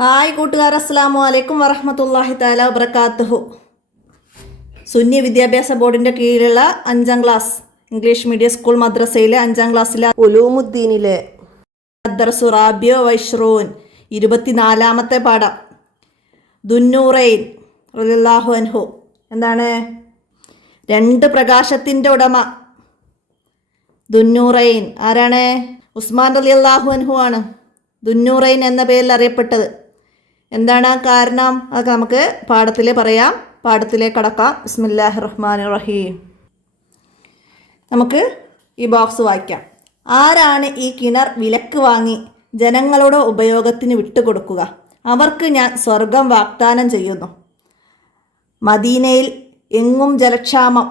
Hi കൂട്ടുകാർ, അസ്സലാമു അലൈക്കും വറഹ്മത്തുള്ളാഹി തആല വബറകാതുഹു. സുന്നി വിദ്യാഭ്യാസ ബോർഡിൻ്റെ കീഴിലുള്ള 5ാം ക്ലാസ് ഇംഗ്ലീഷ് മീഡിയം സ്കൂൾ മദ്രസയിലെ 5ാം ക്ലാസ്സിലെ ഉലൂമുദ്ദീനിലെ ദർസു റാബിയ വൈഷ്റൂൻ 24ാമത്തെ പാഠം ദുന്നൂറൈൻ റളിയല്ലാഹു അൻഹു. എന്താണ്? രണ്ട് പ്രകാശത്തിൻ്റെ ഉടമ ദുന്നൂറൈൻ ആരാണ്? ഉസ്മാൻ റളിയല്ലാഹു അൻഹു ആണ് ദുന്നൂറൈൻ എന്ന പേരിൽ അറിയപ്പെട്ടത്. എന്താണ് ആ കാരണം? അതൊക്കെ നമുക്ക് പാഠത്തിൽ പറയാം. പാഠത്തിലേക്ക് കടക്കാം. ബിസ്മില്ലാഹിർ റഹ്മാനിർ റഹീം. നമുക്ക് ഈ ബോക്സ് വായിക്കാം. ആരാണ് ഈ കിണർ വിലക്ക് വാങ്ങി ജനങ്ങളുടെ ഉപയോഗത്തിന് വിട്ടുകൊടുക്കുക? അവർക്ക് ഞാൻ സ്വർഗം വാഗ്ദാനം ചെയ്യുന്നു. മദീനയിൽ എങ്ങും ജലക്ഷാമം.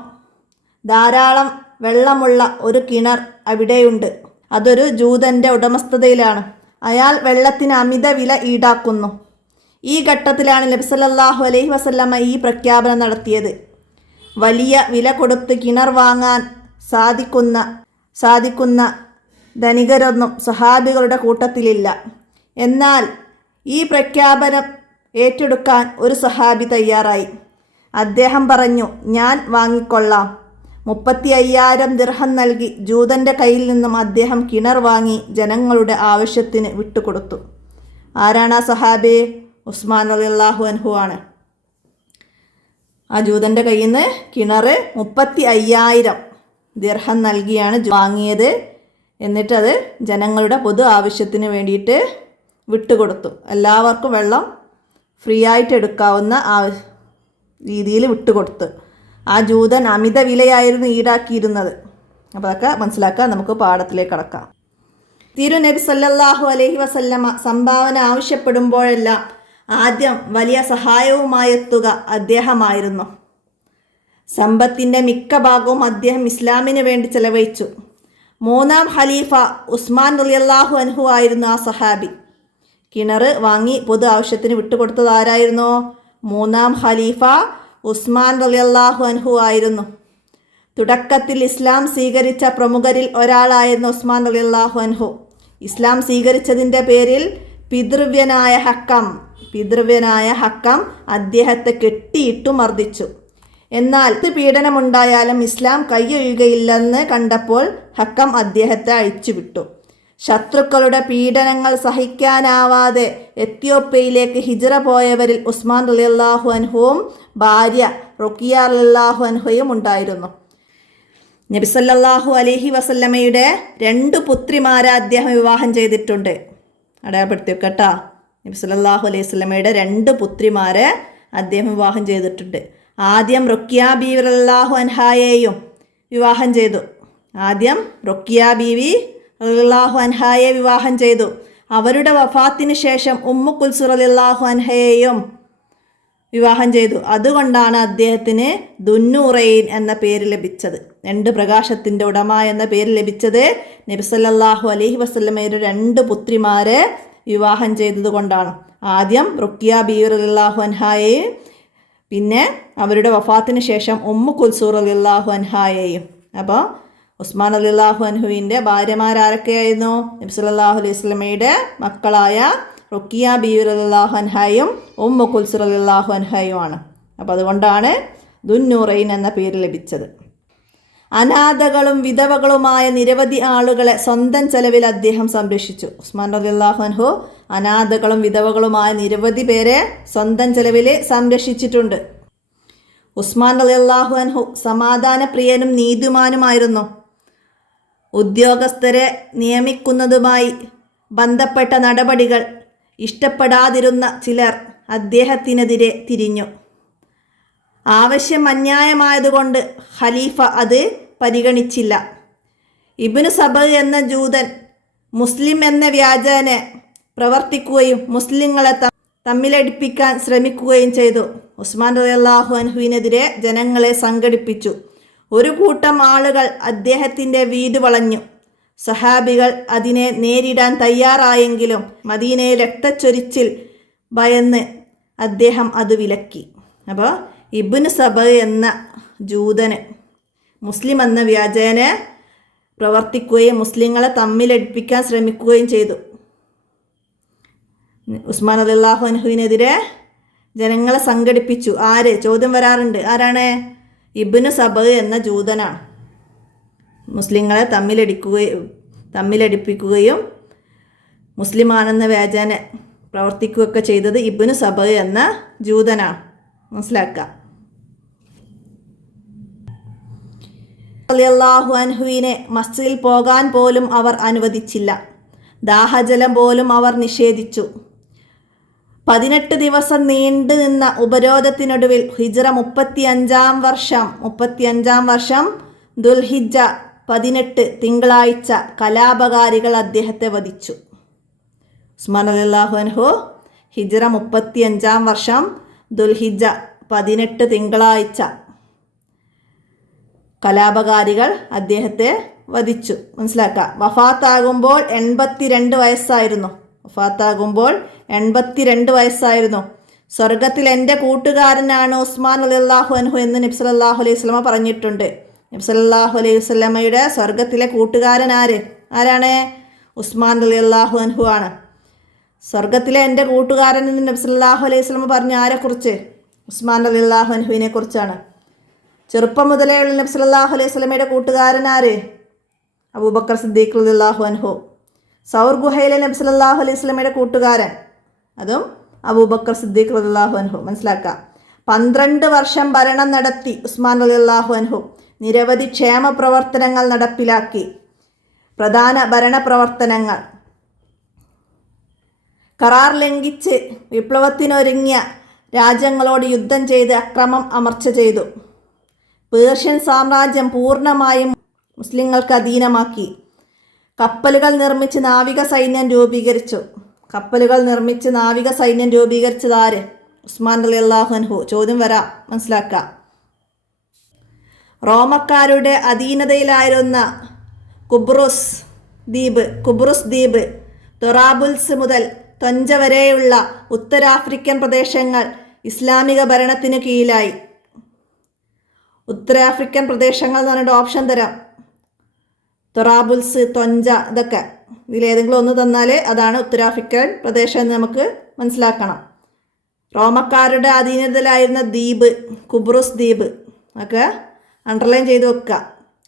ധാരാളം വെള്ളമുള്ള ഒരു കിണർ അവിടെയുണ്ട്. അതൊരു ജൂതൻ്റെ ഉടമസ്ഥതയിലാണ്. അയാൾ വെള്ളത്തിന് അമിത വില ഈടാക്കുന്നു. ഈ ഘട്ടത്തിലാണ് നബി സല്ലല്ലാഹു അലൈഹി വസല്ലമ ഈ പ്രഖ്യാപനം നടത്തിയത്. വലിയ വില കൊടുത്ത് കിണർ വാങ്ങാൻ സാധിക്കുന്ന ധനികരൊന്നും സഹാബികളുടെ കൂട്ടത്തിലില്ല. എന്നാൽ ഈ പ്രഖ്യാപനം ഏറ്റെടുക്കാൻ ഒരു സഹാബി തയ്യാറായി. അദ്ദേഹം പറഞ്ഞു, ഞാൻ വാങ്ങിക്കൊള്ളാം. 35,000 ദിർഹം നൽകി ജൂതൻ്റെ കയ്യിൽ നിന്നും അദ്ദേഹം കിണർ വാങ്ങി ജനങ്ങളുടെ ആവശ്യത്തിന് വിട്ടുകൊടുത്തു. ആരാണ് ആ സഹാബി? ഉസ്മാൻ റളിയല്ലാഹു അൻഹു ആണ്. ആ ജൂതൻ്റെ കയ്യിൽ നിന്ന് കിണർ 35,000 ദിർഹം നൽകിയാണ് വാങ്ങിയത്. എന്നിട്ടത് ജനങ്ങളുടെ പൊതു ആവശ്യത്തിന് വേണ്ടിയിട്ട് വിട്ടുകൊടുത്തു. എല്ലാവർക്കും വെള്ളം ഫ്രീ ആയിട്ട് എടുക്കാവുന്ന രീതിയിൽ വിട്ടുകൊടുത്തു. ആ ജൂതൻ അമിത വിലയായിരുന്നു ഈടാക്കിയിരുന്നത്. അപ്പോൾ അതൊക്കെ മനസ്സിലാക്കാൻ നമുക്ക് പാഠത്തിലേക്ക് കടക്കാം. തിരുനബി സല്ലല്ലാഹു അലൈഹി വസല്ലമ സംഭാവന ആവശ്യപ്പെടുമ്പോഴെല്ലാം ആദ്യം വലിയ സഹായവുമായി എത്തുക അദ്ദേഹമായിരുന്നു. സമ്പത്തിൻ്റെ മിക്ക ഭാഗവും അദ്ദേഹം ഇസ്ലാമിന് വേണ്ടി ചെലവഴിച്ചു. 3ാം ഖലീഫ ഉസ്മാൻ റളിയല്ലാഹു അൻഹു ആയിരുന്നു ആ സഹാബി. കിണർ വാങ്ങി പൊതു ആവശ്യത്തിന് വിട്ടുകൊടുത്തത് ആരായിരുന്നു? 3ാം ഖലീഫ ഉസ്മാൻ റളിയല്ലാഹു അൻഹു ആയിരുന്നു. തുടക്കത്തിൽ ഇസ്ലാം സ്വീകരിച്ച പ്രമുഖരിൽ ഒരാളായിരുന്നു ഉസ്മാൻ റളിയല്ലാഹു അൻഹു. ഇസ്ലാം സ്വീകരിച്ചതിൻ്റെ പേരിൽ പിതൃവ്യനായ ഹക്കം അദ്ദേഹത്തെ കെട്ടിയിട്ടു മർദ്ദിച്ചു. എന്നാൽ പീഡനമുണ്ടായാലും ഇസ്ലാം കൈയൊഴിയുകയില്ലെന്ന് കണ്ടപ്പോൾ ഹക്കം അദ്ദേഹത്തെ അഴിച്ചുവിട്ടു. ശത്രുക്കളുടെ പീഡനങ്ങൾ സഹിക്കാനാവാതെ എത്യോപ്യയിലേക്ക് ഹിജ്റ പോയവരിൽ ഉസ്മാൻ റളിയല്ലാഹു അൻഹുവും ഭാര്യ റുഖിയ റളിയല്ലാഹു അൻഹയും ഉണ്ടായിരുന്നു. നബി സല്ലല്ലാഹു അലൈഹി വസല്ലമയുടെ 2 പുത്രിമാരെ അദ്ദേഹം വിവാഹം ചെയ്തിട്ടുണ്ട്. അടയാളപ്പെടുത്തി വെക്കട്ടാ. നബി സല്ലല്ലാഹു അലൈഹി വസല്ലമയുടെ 2 പുത്രിമാരെ അദ്ദേഹം വിവാഹം ചെയ്തിട്ടുണ്ട്. ആദ്യം റുഖിയ ബീവി റളിയല്ലാഹു അൻഹായെയും വിവാഹം ചെയ്തു. റളിയല്ലാഹു അൻഹായെ വിവാഹം ചെയ്തു. അവരുടെ വഫാത്തിന് ശേഷം ഉമ്മു കുൽസു റളിയല്ലാഹു അൻഹയെയും വിവാഹം ചെയ്തു. അതുകൊണ്ടാണ് അദ്ദേഹത്തിന് ദുന്നൂറൈൻ എന്ന പേര് ലഭിച്ചത്. 2 പ്രകാശത്തിൻ്റെ ഉടമ എന്ന പേര് ലഭിച്ചത് നബി സല്ലല്ലാഹു അലൈഹി വസല്ലമയുടെ 2 പുത്രിമാരെ വിവാഹം ചെയ്തത് കൊണ്ടാണ്. ആദ്യം റുഖിയ ബീവി റളിയല്ലാഹു അൻഹായെയും പിന്നെ അവരുടെ വഫാത്തിന് ശേഷം ഉമ്മു കുൽസു റളിയല്ലാഹു അൻഹായെയും. അപ്പോൾ ഉസ്മാൻ റളിയല്ലാഹു അൻഹുവിൻ്റെ ഭാര്യമാരാരൊക്കെയായിരുന്നു? നബി സല്ലല്ലാഹു അലൈഹി വസല്ലമയുടെ മക്കളായ റുഖിയ ബീവി റളിയല്ലാഹു അൻഹയും ഉമ്മു കുൽസു റളിയല്ലാഹു അൻഹയുമാണ്. അപ്പോൾ അതുകൊണ്ടാണ് ദുന്നൂറൈൻ എന്ന പേര് ലഭിച്ചത്. അനാഥകളും വിധവകളുമായ നിരവധി ആളുകളെ സ്വന്തം ചെലവിൽ അദ്ദേഹം സംരക്ഷിച്ചു. ഉസ്മാൻ റളിയല്ലാഹു അൻഹു അനാഥകളും വിധവകളുമായ നിരവധി പേരെ സ്വന്തം ചെലവിൽ സംരക്ഷിച്ചിട്ടുണ്ട്. ഉസ്മാൻ റളിയല്ലാഹു അൻഹു സമാധാനപ്രിയനും നീതിമാനുമായിരുന്നു. ഉദ്യോഗസ്ഥരെ നിയമിക്കുന്നതുമായി ബന്ധപ്പെട്ട നടപടികൾ ഇഷ്ടപ്പെടാതിരുന്ന ചിലർ അദ്ദേഹത്തിനെതിരെ തിരിഞ്ഞു. ആവശ്യം അന്യായമായതുകൊണ്ട് ഖലീഫ അത് പരിഗണിച്ചില്ല. ഇബ്നു സബ് എന്ന ജൂതൻ മുസ്ലിം എന്ന വ്യാജേന പ്രവർത്തിക്കുകയും മുസ്ലിങ്ങളെ തമ്മിലടിപ്പിക്കാൻ ശ്രമിക്കുകയും ചെയ്തു. ഉസ്മാൻ റളിയല്ലാഹു അൻഹുവിനെതിരെ ജനങ്ങളെ സംഘടിപ്പിച്ചു. ഒരു കൂട്ടം ആളുകൾ അദ്ദേഹത്തിൻ്റെ വീട് വളഞ്ഞു. സഹാബികൾ അതിനെ നേരിടാൻ തയ്യാറായെങ്കിലും മദീനയിൽ രക്തച്ചൊരിച്ചിൽ ഭയന്ന് അദ്ദേഹം അത് വിലക്കി. അപ്പോൾ ഇബ്നു സബ് എന്ന ജൂതന് മുസ്ലിം എന്ന വ്യാജേന പ്രവർത്തിക്കുകയും മുസ്ലിങ്ങളെ തമ്മിലടിപ്പിക്കാൻ ശ്രമിക്കുകയും ചെയ്തു. ഉസ്മാൻ റളിയല്ലാഹു അൻഹുവിനെതിരെ ജനങ്ങളെ സംഘടിപ്പിച്ചു. ആര്? ചോദ്യം വരാറുണ്ട്. ആരാണ്? ഇബ്നു സബ് എന്ന ജൂതനാണ്. മുസ്ലിങ്ങളെ തമ്മിലടിപ്പിക്കുകയും മുസ്ലിമാണെന്ന വ്യാജേന പ്രവർത്തിക്കുകയൊക്കെ ചെയ്തത് ഇബ്നു സബ് എന്ന ജൂതനാണ്. മനസ്സിലാക്കുക. റളിയല്ലാഹു അൻഹുവിനെ മസ്ജിദിൽ പോകാൻ പോലും അവർ അനുവദിച്ചില്ല. ദാഹജലം പോലും അവർ നിഷേധിച്ചു. 18 ദിവസം നീണ്ടു നിന്ന ഉപരോധത്തിനൊടുവിൽ ഹിജ്റ 35-ാം വർഷം ദുൽഹിജ്ജ 18 തിങ്കളാഴ്ച കലാപകാരികൾ അദ്ദേഹത്തെ വധിച്ചു. ഉസ്മാൻ റളിയല്ലാഹു അൻഹു ഹിജ്റ 35-ാം വർഷം ദുൽഹിജ്ജ 18 തിങ്കളാഴ്ച കലാപകാരികൾ അദ്ദേഹത്തെ വധിച്ചു. മനസ്സിലാക്കുക. വഫാത്താകുമ്പോൾ 82 വയസ്സായിരുന്നു. 82 വയസ്സായിരുന്നു. സ്വർഗത്തിൽ എൻ്റെ കൂട്ടുകാരനാണ് ഉസ്മാൻ റളിയല്ലാഹു അൻഹു എന്ന് നബി സല്ലല്ലാഹു അലൈഹി വസല്ലമ പറഞ്ഞിട്ടുണ്ട്. നബി സല്ലല്ലാഹു അലൈഹി വസല്ലമയുടെ സ്വർഗത്തിലെ കൂട്ടുകാരൻ ആരാണ്? ഉസ്മാൻ റളിയല്ലാഹു അൻഹു ആണ്. സ്വർഗത്തിലെ എൻ്റെ കൂട്ടുകാരൻ എന്ന് നബി സല്ലല്ലാഹു അലൈഹി വസല്ലമ പറഞ്ഞ ആരെക്കുറിച്ച്? ഉസ്മാൻ റളിയല്ലാഹു അൻഹുവിനെ കുറിച്ചാണ്. ചെറുപ്പം മുതലേ ഉള്ള നബി സല്ലല്ലാഹു അലൈഹി വസല്ലമയുടെ കൂട്ടുകാരൻ ആര്? അബൂബക്കർ സിദ്ദീഖ് റളിയല്ലാഹു അൻഹു. സൗർ ഗുഹയിലെ നബി സല്ലല്ലാഹു അലൈഹി വസല്ലമയുടെ കൂട്ടുകാരൻ അതും അബൂബക്കർ സിദ്ദീഖ് റളിയല്ലാഹു അൻഹു. മനസ്സിലാക്കുക. 12 വർഷം ഭരണം നടത്തി ഉസ്മാൻ റളിയല്ലാഹു അൻഹു. നിരവധി ക്ഷേമ പ്രവർത്തനങ്ങൾ നടപ്പിലാക്കി. പ്രധാന ഭരണ പ്രവർത്തനങ്ങൾ: കരാർ ലംഘിച്ച് വിപ്ലവത്തിനൊരുങ്ങിയ രാജ്യങ്ങളോട് യുദ്ധം ചെയ്ത് അക്രമം അമർച്ച ചെയ്തു. പേർഷ്യൻ സാമ്രാജ്യം പൂർണ്ണമായും മുസ്ലിങ്ങൾക്ക് അധീനമാക്കി. കപ്പലുകൾ നിർമ്മിച്ച് നാവിക സൈന്യം രൂപീകരിച്ചു. രൂപീകരിച്ചത് ആര്? ഉസ്മാൻ റളിയല്ലാഹു അൻഹു. ചോദ്യം വരാം. മനസ്സിലാക്കുക. റോമക്കാരുടെ അധീനതയിലായിരുന്ന കുബ്രുസ് ദ്വീപ് തൊറാബുൽസ് മുതൽ ത്വഞ്ച വരെയുള്ള ഉത്തരാഫ്രിക്കൻ പ്രദേശങ്ങൾ ഇസ്ലാമിക ഭരണത്തിന് കീഴിലായി. ഉത്തരാഫ്രിക്കൻ പ്രദേശങ്ങൾ എന്ന് പറഞ്ഞിട്ട് ഓപ്ഷൻ തരാം. തൊറാബുൽസ്, ത്വഞ്ച, ഇതൊക്കെ ഇതിലേതെങ്കിലും ഒന്ന് തന്നാൽ അതാണ് ഉത്തരാഫ്രിക്കൻ പ്രദേശം എന്ന് നമുക്ക് മനസ്സിലാക്കണം. റോമക്കാരുടെ അധീനതയിലായിരുന്ന ദ്വീപ്, കുബ്രുസ് ദ്വീപ് ഒക്കെ അണ്ടർലൈൻ ചെയ്ത് വെക്കുക.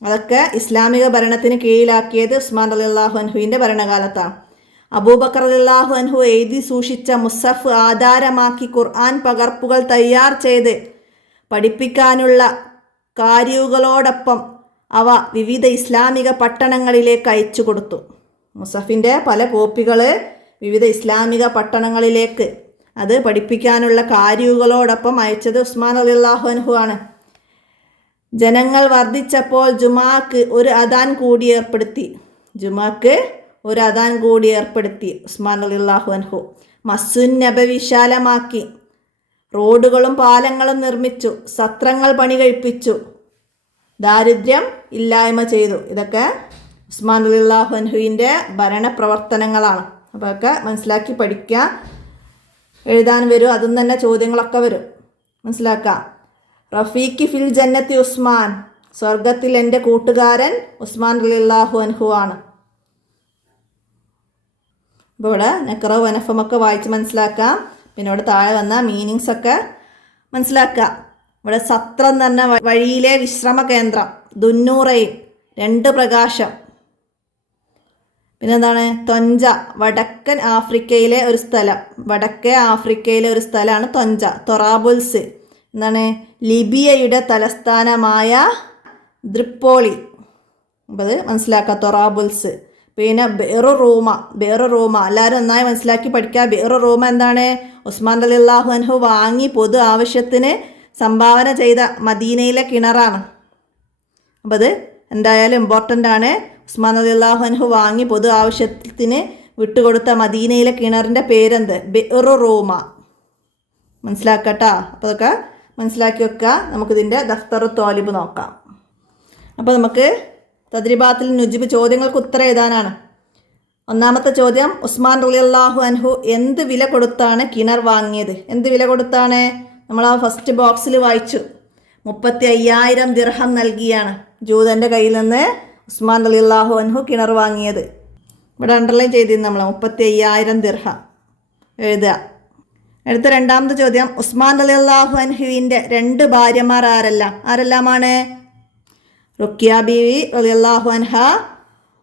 അതൊക്കെ ഇസ്ലാമിക ഭരണത്തിന് കീഴിലാക്കിയത് ഉസ്മാൻ റളിയല്ലാഹു അൻഹുവിൻ്റെ ഭരണകാലത്താണ്. അബൂബക്കർ റളിയല്ലാഹു അൻഹു എഴുതി സൂക്ഷിച്ച മുസഫ് ആധാരമാക്കി ഖുർആൻ പകർപ്പുകൾ തയ്യാർ ചെയ്ത് പഠിപ്പിക്കാനുള്ള കാര്യങ്ങളോടൊപ്പം അവ വിവിധ ഇസ്ലാമിക പട്ടണങ്ങളിലേക്ക് അയച്ചു കൊടുത്തു. മുസഫിൻ്റെ പല കോപ്പികൾ വിവിധ ഇസ്ലാമിക പട്ടണങ്ങളിലേക്ക് അത് പഠിപ്പിക്കാനുള്ള കാര്യങ്ങളോടൊപ്പം അയച്ചത് ഉസ്മാൻ റളിയല്ലാഹു അൻഹു ആണ്. ജനങ്ങൾ വർദ്ധിച്ചപ്പോൾ ജുമാക്ക് ഒരു അദാൻ കൂടി ഏർപ്പെടുത്തി ഉസ്മാൻ റളിയല്ലാഹു അൻഹു. മസ്ജിദ് നബവി വിശാലമാക്കി. റോഡുകളും പാലങ്ങളും നിർമ്മിച്ചു. സത്രങ്ങൾ പണി കഴിപ്പിച്ചു. ദാരിദ്ര്യം ഇല്ലായ്മ ചെയ്തു. ഇതൊക്കെ ഉസ്മാൻ റളിയല്ലാഹു അൻഹുവിൻ്റെ ഭരണപ്രവർത്തനങ്ങളാണ്. അപ്പോൾ ഒക്കെ മനസ്സിലാക്കി പഠിക്കുക. എഴുതാൻ വരും. അതും തന്നെ ചോദ്യങ്ങളൊക്കെ വരും. മനസ്സിലാക്കുക. റഫീഖി ഫിൽ ജന്നത്തി ഉസ്മാൻ. സ്വർഗത്തിൽ എൻ്റെ കൂട്ടുകാരൻ ഉസ്മാൻ റളിയല്ലാഹു അൻഹു ആണ്. അപ്പോൾ ഇവിടെ നഖറ വനഫമൊക്കെ വായിച്ച് മനസ്സിലാക്കാം. പിന്നെ ഇവിടെ താഴെ വന്ന മീനിങ്സ് ഒക്കെ മനസ്സിലാക്കുക. ഇവിടെ സത്രം എന്ന് പറഞ്ഞ വഴിയിലെ വിശ്രമ കേന്ദ്രം. ദുന്നൂറൈൻ 2 പ്രകാശം. പിന്നെന്താണ്? ത്വഞ്ച വടക്കേ ആഫ്രിക്കയിലെ ഒരു സ്ഥലമാണ് ത്വഞ്ച. തൊറാബുൽസ് എന്താണ്? ലിബിയയുടെ തലസ്ഥാനമായ ത്രിപ്പോളി. അപ്പോൾ അത് മനസ്സിലാക്കുക. തൊറാബുൽസ്. പിന്നെ ബെറു റൂമ എല്ലാവരും നന്നായി മനസ്സിലാക്കി പഠിക്കുക. ബെറു റൂമ എന്താണ്? ഉസ്മാൻ റളിയല്ലാഹു അൻഹു വാങ്ങി പൊതു ആവശ്യത്തിന് സംഭാവന ചെയ്ത മദീനയിലെ കിണറാണ്. അപ്പോൾ അത് എന്തായാലും ഇമ്പോർട്ടൻ്റ് ആണ്. ഉസ്മാൻ റളിയല്ലാഹു അൻഹു വാങ്ങി പൊതു ആവശ്യത്തിന് വിട്ടുകൊടുത്ത മദീനയിലെ കിണറിൻ്റെ പേരെന്ത്? ബെറു റൂമ. മനസ്സിലാക്കട്ടോ. അപ്പോൾ അതൊക്കെ മനസ്സിലാക്കി വെക്കുക. നമുക്കിതിൻ്റെ ദഫ്തറു തോലിബ് നോക്കാം. അപ്പോൾ നമുക്ക് തദ്രിബാത്തിൽ നുജിബ് ചോദ്യങ്ങൾക്ക് ഉത്തരം എഴുതാനാണ്. ഒന്നാമത്തെ ചോദ്യം, ഉസ്മാൻ റളിയല്ലാഹു അൻഹു എന്ത് വില കൊടുത്താണ് കിണർ വാങ്ങിയത്? എന്ത് വില കൊടുത്താണ്? നമ്മൾ ആ ഫസ്റ്റ് ബോക്സിൽ വായിച്ചു. 35,000 ദിർഹം നൽകിയാണ് ജൂതൻ്റെ കയ്യിൽ നിന്ന് ഉസ്മാൻ റളിയല്ലാഹു അൻഹു കിണർ വാങ്ങിയത്. ഇവിടെ അണ്ടർലൈൻ ചെയ്തിരുന്നു നമ്മൾ 35,000 ദിർഹം. എഴുതുക. അടുത്ത രണ്ടാമത്തെ ചോദ്യം, ഉസ്മാൻ റളിയല്ലാഹു അൻഹുവിൻ്റെ 2 ഭാര്യമാർ ആരെല്ലാമാണ്? റുഖിയ ബീവി റളിയല്ലാഹു അൻഹ,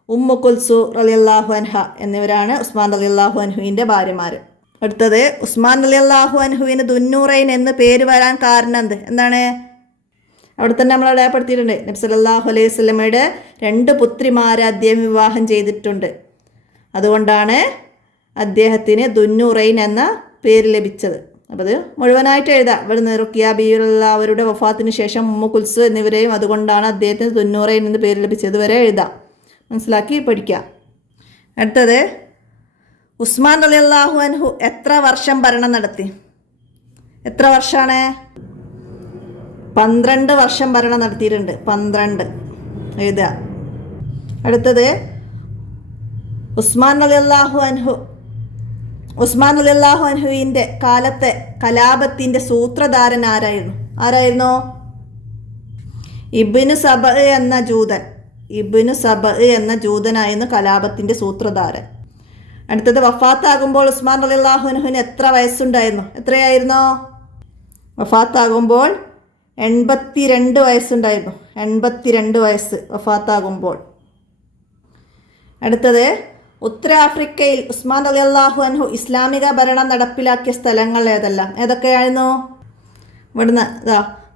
ഉമ്മു കുൽസു റളിയല്ലാഹു അൻഹ എന്നിവരാണ് ഉസ്മാൻ റളിയല്ലാഹു അൻഹുവിൻ്റെ ഭാര്യമാർ. അടുത്തത്, ഉസ്മാൻ റളിയല്ലാഹു അൻഹുവിന് ദുന്നൂറൈൻ എന്ന് പേര് വരാൻ കാരണം എന്താണ്? അവിടെ തന്നെ നമ്മൾ അടയാളപ്പെടുത്തിയിട്ടുണ്ട്. നബി സല്ലല്ലാഹു അലൈഹി വസല്ലമയുടെ 2 പുത്രിമാരെ അദ്ദേഹം വിവാഹം ചെയ്തിട്ടുണ്ട്. അതുകൊണ്ടാണ് അദ്ദേഹത്തിന് ദുന്നൂറൈൻ എന്ന പേര് ലഭിച്ചത്. അപ്പോൾ അത് മുഴുവനായിട്ട് എഴുതാം. ഇവിടുന്ന് റുഖിയ ബീവിയുള്ള അവരുടെ വഫാത്തിന് ശേഷം ഉമ്മു കുൽസു എന്നിവരെയും അതുകൊണ്ടാണ് അദ്ദേഹത്തിന് ദുന്നൂറൈൻ എന്ന് പേര് ലഭിച്ചത് വരെ എഴുതാം. മനസ്സിലാക്കി പഠിക്കുക. അടുത്തത്, ഉസ്മാൻ റളിയല്ലാഹു അൻഹു എത്ര വർഷം ഭരണം നടത്തി? എത്ര വർഷമാണ്? 12 വർഷം ഭരണം നടത്തിയിട്ടുണ്ട്. 12 എഴുതുക. അടുത്തത്, ഉസ്മാൻ റളിയല്ലാഹു അൻഹുവിൻ്റെ കാലത്തെ കലാപത്തിൻ്റെ സൂത്രധാരൻ ആരായിരുന്നു? ഇബ്നു സബഅ എന്ന ജൂതനായിരുന്നു കലാപത്തിൻ്റെ സൂത്രധാരൻ. അടുത്തത്, വഫാത്താകുമ്പോൾ ഉസ്മാൻ റളിയല്ലാഹു അൻഹുവിന് എത്ര വയസ്സുണ്ടായിരുന്നു? എത്രയായിരുന്നു? വഫാത്താകുമ്പോൾ 82 വയസ്സുണ്ടായിരുന്നു. 82 വയസ്സ് വഫാത്താകുമ്പോൾ. അടുത്തത്, ഉത്തരാഫ്രിക്കയിൽ ഉസ്മാൻ റളിയല്ലാഹു അൻഹു ഇസ്ലാമിക ഭരണം നടപ്പിലാക്കിയ സ്ഥലങ്ങൾ ഏതൊക്കെയായിരുന്നു? ഇവിടുന്ന്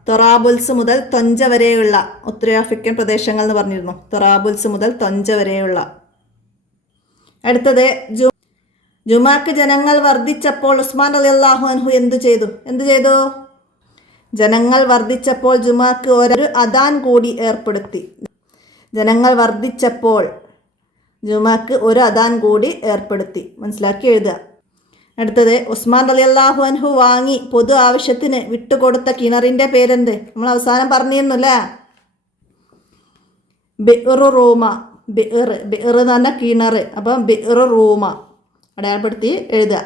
തൊറാബുൽസ് മുതൽ തൊഞ്ച വരെയുള്ള ഉത്തരാഫ്രിക്കൻ പ്രദേശങ്ങൾ എന്ന് പറഞ്ഞിരുന്നു. തൊറാബുൽസ് മുതൽ തൊഞ്ച വരെയുള്ള. അടുത്തത്, ജുമാക്ക് ജനങ്ങൾ വർദ്ധിച്ചപ്പോൾ ഉസ്മാൻ റളിയല്ലാഹു അൻഹു എന്തു ചെയ്തു? ജനങ്ങൾ വർദ്ധിച്ചപ്പോൾ ജുമാക്ക് ഒരു അദാൻ കൂടി ഏർപ്പെടുത്തി. ജനങ്ങൾ വർദ്ധിച്ചപ്പോൾ ജുമാക്ക് ഒരു അദാൻ കൂടി ഏർപ്പെടുത്തി. മനസ്സിലാക്കി എഴുതുക. അടുത്തത്, ഉസ്മാൻ റളിയല്ലാഹു അൻഹു വാങ്ങി പൊതു ആവശ്യത്തിന് വിട്ടുകൊടുത്ത കിണറിൻ്റെ പേരെന്ത്? നമ്മൾ അവസാനം പറഞ്ഞിരുന്നല്ലേ, ബിഅ്റു റൂമ. ബിഅ്ർ എന്ന് പറഞ്ഞാൽ കിണർ. അപ്പം ബിഅ്റു റൂമ അടയാളപ്പെടുത്തി എഴുതുക.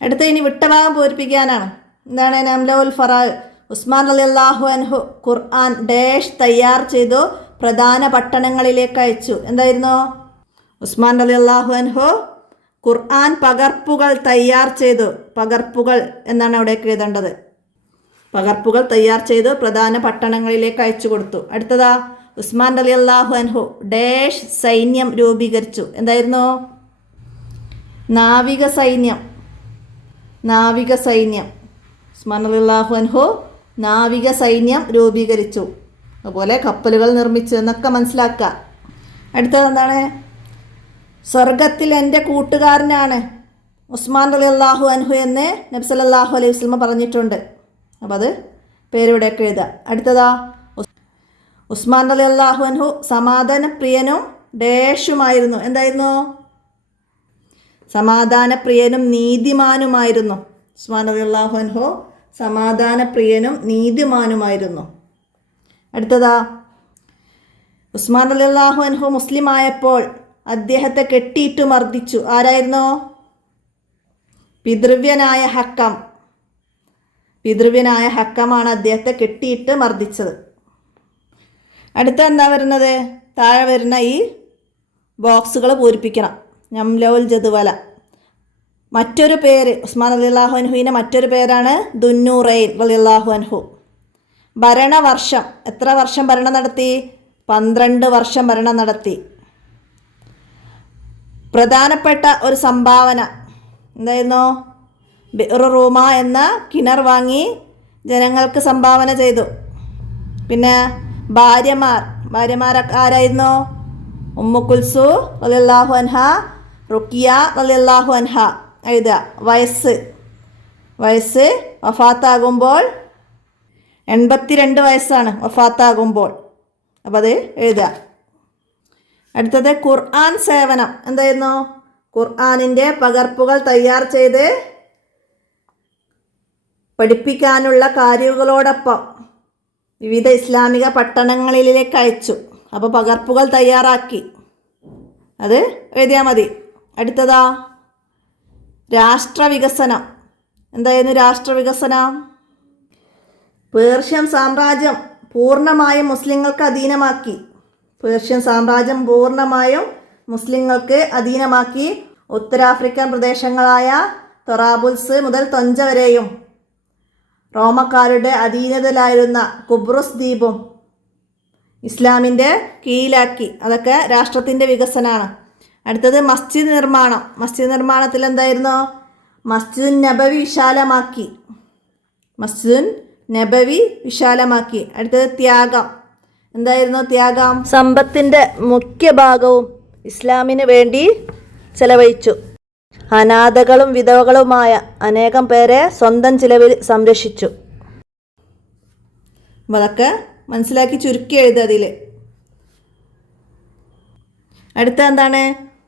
അടുത്ത ഇനി വിട്ട ഭാഗം പൂരിപ്പിക്കാനാണ്. എന്താണ്? നംലഉൽ ഫറാഇ. ഉസ്മാൻ റളിയല്ലാഹു അൻഹു ഖുർആൻ ഡാഷ് തയ്യാർ ചെയ്തു പ്രധാന പട്ടണങ്ങളിലേക്ക് അയച്ചു. എന്തായിരുന്നു? ഉസ്മാൻ റളിയല്ലാഹു അൻഹു ഖുർആൻ പകർപ്പുകൾ തയ്യാർ ചെയ്തു. പകർപ്പുകൾ എന്നാണ് അവിടേക്ക് എഴുതേണ്ടത്. പകർപ്പുകൾ തയ്യാർ ചെയ്തു പ്രധാന പട്ടണങ്ങളിലേക്ക് അയച്ചു കൊടുത്തു. അടുത്തതാ, ഉസ്മാൻ റളിയല്ലാഹു അൻഹു ഡാഷ് സൈന്യം രൂപീകരിച്ചു. എന്തായിരുന്നു? നാവിക സൈന്യം. ഉസ്മാൻ റളിയല്ലാഹു അൻഹു നാവിക സൈന്യം രൂപീകരിച്ചു. അതുപോലെ കപ്പലുകൾ നിർമ്മിച്ചു എന്നൊക്കെ മനസ്സിലാക്കുക. അടുത്തത് എന്താണ്? സ്വർഗത്തിൽ എൻ്റെ കൂട്ടുകാരനാണ് ഉസ്മാൻ റളിയല്ലാഹു അൻഹു എന്ന് നബി സല്ലല്ലാഹു അലൈഹി വസല്ലം പറഞ്ഞിട്ടുണ്ട്. അപ്പോൾ അത് പേരിവിടെയൊക്കെ എഴുതുക. അടുത്തതാ, ഉസ്മാൻ റളിയല്ലാഹു അൻഹു സമാധാനപ്രിയനും ഡാഷുമായിരുന്നു. എന്തായിരുന്നു? സമാധാനപ്രിയനും നീതിമാനുമായിരുന്നു. ഉസ്മാൻ റളിയല്ലാഹു അൻഹു സമാധാനപ്രിയനും നീതിമാനുമായിരുന്നു. അടുത്തതാ, ഉസ്മാൻ റളിയല്ലാഹു അൻഹു മുസ്ലിം ആയപ്പോൾ അദ്ദേഹത്തെ കെട്ടിയിട്ട് മർദ്ദിച്ചു. ആരായിരുന്നു? പിതൃവ്യനായ ഹക്കമാണ് അദ്ദേഹത്തെ കെട്ടിയിട്ട് മർദ്ദിച്ചത്. അടുത്ത എന്താ വരുന്നത്? താഴെ വരുന്ന ഈ ബോക്സുകൾ പൂരിപ്പിക്കണം. നംലഉൽ ജദ്വല. മറ്റൊരു പേര് ഉസ്മാൻ റളിയല്ലാഹു അൻഹുവിൻ്റെ മറ്റൊരു പേരാണ് ദുന്നൂറൈൻ റളിയല്ലാഹു അൻഹു. ഭരണവർഷം എത്ര വർഷം ഭരണം നടത്തി? 12 വർഷം ഭരണം നടത്തി. പ്രധാനപ്പെട്ട ഒരു സംഭാവന എന്തായിരുന്നു? ബിഅ്റു റൂമ എന്ന കിണർ വാങ്ങി ജനങ്ങൾക്ക് സംഭാവന ചെയ്തു. പിന്നെ ഭാര്യമാരൊക്കെ ആരായിരുന്നു? ഉമ്മു കുൽസു റളിയല്ലാഹു അൻഹ, റുഖിയ റളിയല്ലാഹു അൻഹ. എഴുതുക. വയസ്സ് വഫാത്താകുമ്പോൾ 82 വയസ്സാണ് വഫാത്താകുമ്പോൾ. അപ്പോൾ അത് എഴുതുക. അടുത്തത്, ഖുർആൻ സേവനം. എന്തായിരുന്നു? ഖുർആനിൻ്റെ പകർപ്പുകൾ തയ്യാർ ചെയ്ത് പഠിപ്പിക്കാനുള്ള കാര്യങ്ങളോടൊപ്പം വിവിധ ഇസ്ലാമിക പട്ടണങ്ങളിലേക്ക് അയച്ചു. അപ്പോൾ പകർപ്പുകൾ തയ്യാറാക്കി. അത് എഴുതിയാൽ മതി. അടുത്തതാ, രാഷ്ട്രവികസനം. എന്തായിരുന്നു രാഷ്ട്രവികസനം? പേർഷ്യൻ സാമ്രാജ്യം പൂർണ്ണമായും മുസ്ലിങ്ങൾക്ക് അധീനമാക്കി. ഉത്തരാഫ്രിക്കൻ പ്രദേശങ്ങളായ തൊറാബുൽസ് മുതൽ തൊഞ്ച വരെയും റോമക്കാരുടെ അധീനതയിലായിരുന്ന കുബ്രുസ് ദ്വീപും ഇസ്ലാമിൻ്റെ കീഴിലാക്കി. അതൊക്കെ രാഷ്ട്രത്തിൻ്റെ വികസനമാണ്. അടുത്തത് മസ്ജിദ് നിർമ്മാണം. മസ്ജിദ് നിർമ്മാണത്തിൽ എന്തായിരുന്നു? മസ്ജിദ് നബവി വിശാലമാക്കി. മസ്ജിദ് നബവി വിശാലമാക്കി. അടുത്തത് ത്യാഗം. എന്തായിരുന്നു ത്യാഗം? സമ്പത്തിൻ്റെ മുഖ്യ ഭാഗവും ഇസ്ലാമിന് വേണ്ടി ചെലവഴിച്ചു. അനാഥകളും വിധവകളുമായ അനേകം പേരെ സ്വന്തം ചിലവിൽ സംരക്ഷിച്ചു. അപ്പോൾ അതൊക്കെ മനസ്സിലാക്കി ചുരുക്കി എഴുതുക അതിൽ. അടുത്ത എന്താണ്?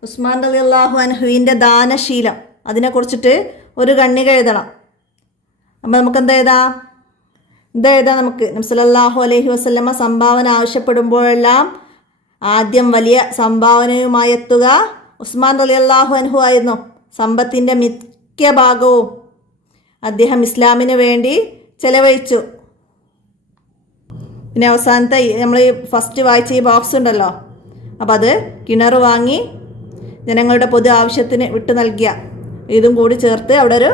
ഉസ്മാൻ റളിയല്ലാഹു അൻഹുവിൻ്റെ ദാനശീലം. അതിനെക്കുറിച്ചിട്ട് ഒരു ഖണ്ഡിക എഴുതണം. അപ്പോൾ നമുക്ക് എഴുതാം? നമുക്ക് നബി സല്ലല്ലാഹു അലൈഹി വസല്ലമ സംഭാവന ആവശ്യപ്പെടുമ്പോഴെല്ലാം ആദ്യം വലിയ സംഭാവനയുമായി എത്തുക ഉസ്മാൻ റളിയല്ലാഹു അൻഹു ആയിരുന്നു. സമ്പത്തിൻ്റെ മിക്ക ഭാഗവും അദ്ദേഹം ഇസ്ലാമിന് വേണ്ടി ചെലവഴിച്ചു. പിന്നെ അവസാനത്തെ നമ്മൾ ഫസ്റ്റ് വായിച്ച ഈ ബോക്സ് ഉണ്ടല്ലോ, അപ്പോൾ അത് കിണർ വാങ്ങി ജനങ്ങളുടെ പൊതു ആവശ്യത്തിന് വിട്ടു നൽകിയ ഇതും കൂടി ചേർത്ത് അവിടെ ഒരു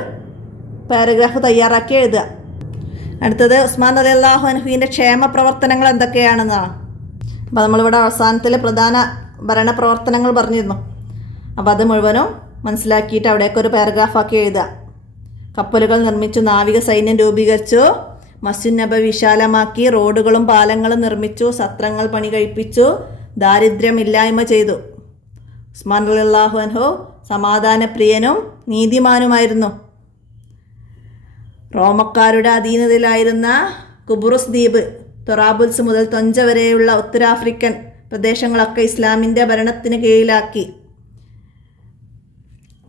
പാരഗ്രാഫ് തയ്യാറാക്കി എഴുതുക. അടുത്തത് ഉസ്മാൻ റളിയല്ലാഹു അൻഹുവിൻ്റെ ക്ഷേമ പ്രവർത്തനങ്ങൾ എന്തൊക്കെയാണെന്നാണ്. അപ്പോൾ നമ്മളിവിടെ അവസാനത്തിൽ പ്രധാന ഭരണ പ്രവർത്തനങ്ങൾ പറഞ്ഞിരുന്നു. അപ്പോൾ അത് മുഴുവനും മനസ്സിലാക്കിയിട്ട് അവിടേക്കൊരു പാരഗ്രാഫാക്കി എഴുതുക. കപ്പലുകൾ നിർമ്മിച്ചു, നാവിക സൈന്യം രൂപീകരിച്ചു, മസ്ജിദ് നബവി വിശാലമാക്കി, റോഡുകളും പാലങ്ങളും നിർമ്മിച്ചു, സത്രങ്ങൾ പണി കഴിപ്പിച്ചു, ദാരിദ്ര്യമില്ലായ്മ ചെയ്തു. ഉസ്മാൻ റളിയല്ലാഹു അൻഹു സമാധാനപ്രിയനും നീതിമാനുമായിരുന്നു. റോമക്കാരുടെ അധീനതയിലായിരുന്ന കുബ്രുസ് ദ്വീപ്, തൊറാബുൽസ് മുതൽ തൊഞ്ച വരെയുള്ള ഉത്തരാഫ്രിക്കൻ പ്രദേശങ്ങളൊക്കെ ഇസ്ലാമിൻ്റെ ഭരണത്തിന് കീഴിലാക്കി.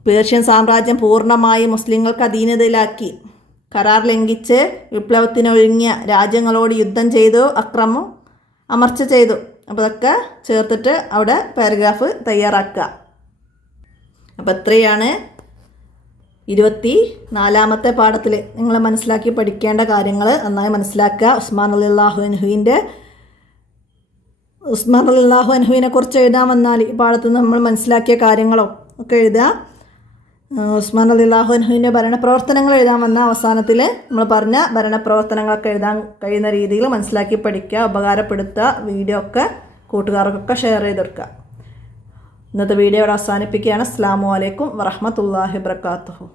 പേർഷ്യൻ സാമ്രാജ്യം പൂർണ്ണമായി മുസ്ലിങ്ങൾക്ക് അധീനതയിലാക്കി. കരാർ ലംഘിച്ച് വിപ്ലവത്തിനൊരുങ്ങിയ രാജ്യങ്ങളോട് യുദ്ധം ചെയ്തു, അമർച്ച ചെയ്തു. അപ്പോൾ അതൊക്കെ ചേർത്തിട്ട് അവിടെ പാരഗ്രാഫ് തയ്യാറാക്കുക. അപ്പോൾ ഇത്രയാണ് 24ാമത്തെ പാഠത്തിൽ നിങ്ങൾ മനസ്സിലാക്കി പഠിക്കേണ്ട കാര്യങ്ങൾ നന്നായി മനസ്സിലാക്കുക. ഉസ്മാൻ റളിയല്ലാഹു അൻഹുവിനെ കുറിച്ച് എഴുതാൻ വന്നാൽ ഈ പാഠത്ത് നിന്ന് നമ്മൾ മനസ്സിലാക്കിയ കാര്യങ്ങളോ ഒക്കെ എഴുതുക. ഉസ്മാൻ റളിയല്ലാഹു അൻഹുവിൻ്റെ ഭരണപ്രവർത്തനങ്ങൾ എഴുതാൻ വന്ന അവസാനത്തിൽ നമ്മൾ പറഞ്ഞ ഭരണപ്രവർത്തനങ്ങളൊക്കെ എഴുതാൻ കഴിയുന്ന രീതിയിൽ മനസ്സിലാക്കി പഠിക്കുക, ഉപകാരപ്പെടുത്തുക. വീഡിയോ ഒക്കെ കൂട്ടുകാർക്കൊക്കെ ഷെയർ ചെയ്ത് കൊടുക്കുക. ഇന്നത്തെ വീഡിയോ ഇവിടെ അവസാനിപ്പിക്കുകയാണ്. അസ്സലാമു അലൈക്കും വറഹ്മത്തുള്ളാഹി വബറകാതുഹു.